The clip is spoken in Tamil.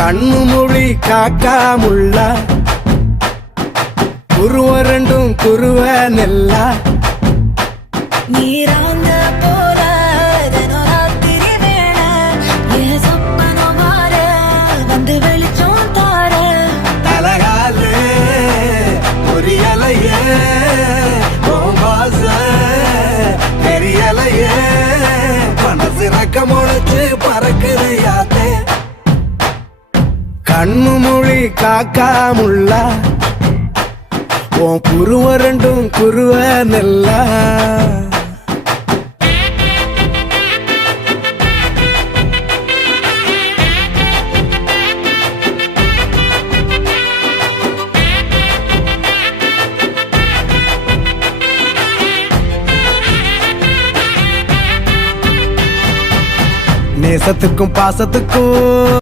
கண்ணு மொழி காக்காமுள்ள குருவ ரெண்டும் குருவ நெல்லா நீராங்க போல தினராத்திரி வேளை என் சொப்பனம் மாற வந்து வெளிச்சம் தார தலகாலே பொரியலையே ஓம்பாச பெரியலையே மனசு ரக்க முளைச்சு பறக்குது யாத்தே கண்ணு மொழி காக்காமுள்ள உன் குருவ ரெண்டும் குருவ நெல்லா நேசத்துக்கும் பாசத்துக்கும்